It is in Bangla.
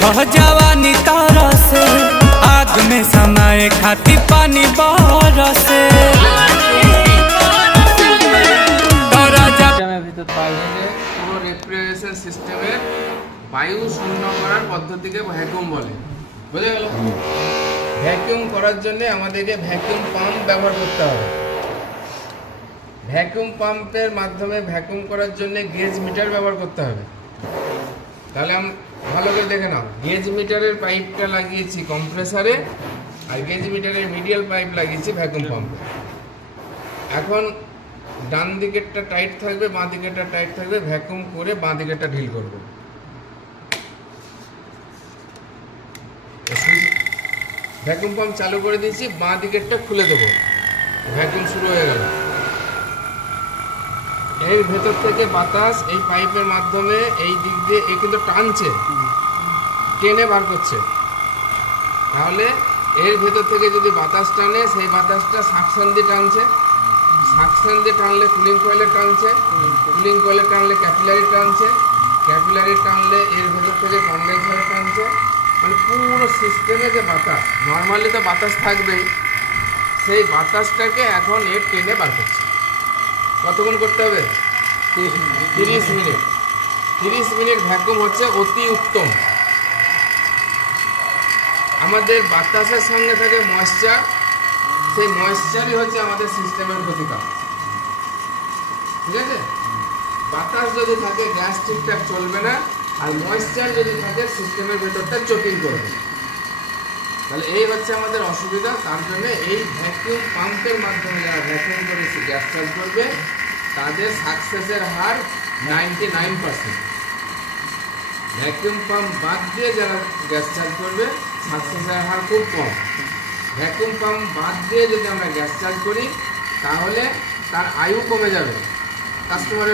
देखो जवानी तारा से आग में समाए खाती पानी बरसे ভিতর পাইলে পুরো রেফ্রিজারেশন সিস্টেমের বায়ু শূন্য করার পদ্ধতিকে ভ্যাকুয়াম বলে। বুঝে গেল? ভ্যাকুয়াম করার জন্য আমাদেরকে ভ্যাকুয়াম পাম্প ব্যবহার করতে হবে। ভ্যাকুয়াম পাম্পের মাধ্যমে ভ্যাকুয়াম করার জন্য গেজ মিটার ব্যবহার করতে হবে। তাহলে ভালো করে দেখে নাও, গেজ মিটারের পাইপটা লাগিয়েছি কম্প্রেসারে আর গেজ মিটারের মিডিয়াল পাইপ লাগিয়েছি ভ্যাকুয়াম পাম্পে। এখন ডান দিকেরটা টাইট থাকবে, বাঁ দিকেরটা টাইট থাকবে, ভ্যাকুয়াম করে বাঁ দিকেরটা ঢিল করবে। ভ্যাকুয়াম পাম্প চালু করে দিয়েছি, বাঁ দিকেরটা খুলে দেবো, ভ্যাকুয়াম শুরু হয়ে গেল। এর ভেতর থেকে বাতাস এই পাইপের মাধ্যমে এই দিক দিয়ে এ কিন্তু টানছে, টেনে বার করছে। তাহলে এর ভেতর থেকে যদি বাতাস টানে, সেই বাতাসটা সাকশন দিয়ে টানছে, সাকশন দিয়ে টানলে কুলিং কয়েলে টানছে, কুলিং কয়েলে টানলে ক্যাপিলারি টানছে, ক্যাপিলারি টানলে এর ভেতর থেকে কন্ডেন্সারে টানছে। মানে পুরো সিস্টেমে যে বাতাস, নর্মালি তো বাতাস থাকবেই, সেই বাতাসটাকে এখন এর টেনে বার করছে। কতক্ষণ করতে হবে? 30 মিনিট। 30 মিনিট ভ্যাকুয়াম হচ্ছে অতি উত্তম। আমাদের বাতাসের সঙ্গে থাকে ময়েশ্চার, সেই ময়েশ্চারই হচ্ছে আমাদের সিস্টেমের ক্ষতিকারক। ঠিক আছে? বাতাস যদি থাকে গ্যাস ঠিকঠাক চলবে না, আর ময়েশ্চার যদি থাকে সিস্টেমের ভেতরটা চোকিং করবে। তাহলে এই হচ্ছে আমাদের অসুবিধা। তার জন্য এই ভ্যাকুয়াম পাম্পের মাধ্যমে যারা ভ্যাকুয়াম করে গ্যাস চার্জ করবে তাদের সাকসেসের হার 99%। ভ্যাকুয়াম পাম্প বাদ দিয়ে যারা গ্যাস চার্জ করবে সাকসেসের হার খুব কম। ভ্যাকুয়াম পাম্প বাদ দিয়ে যদি আমরা গ্যাস চার্জ করি তাহলে তার আয়ু কমে যাবে, কাস্টমারের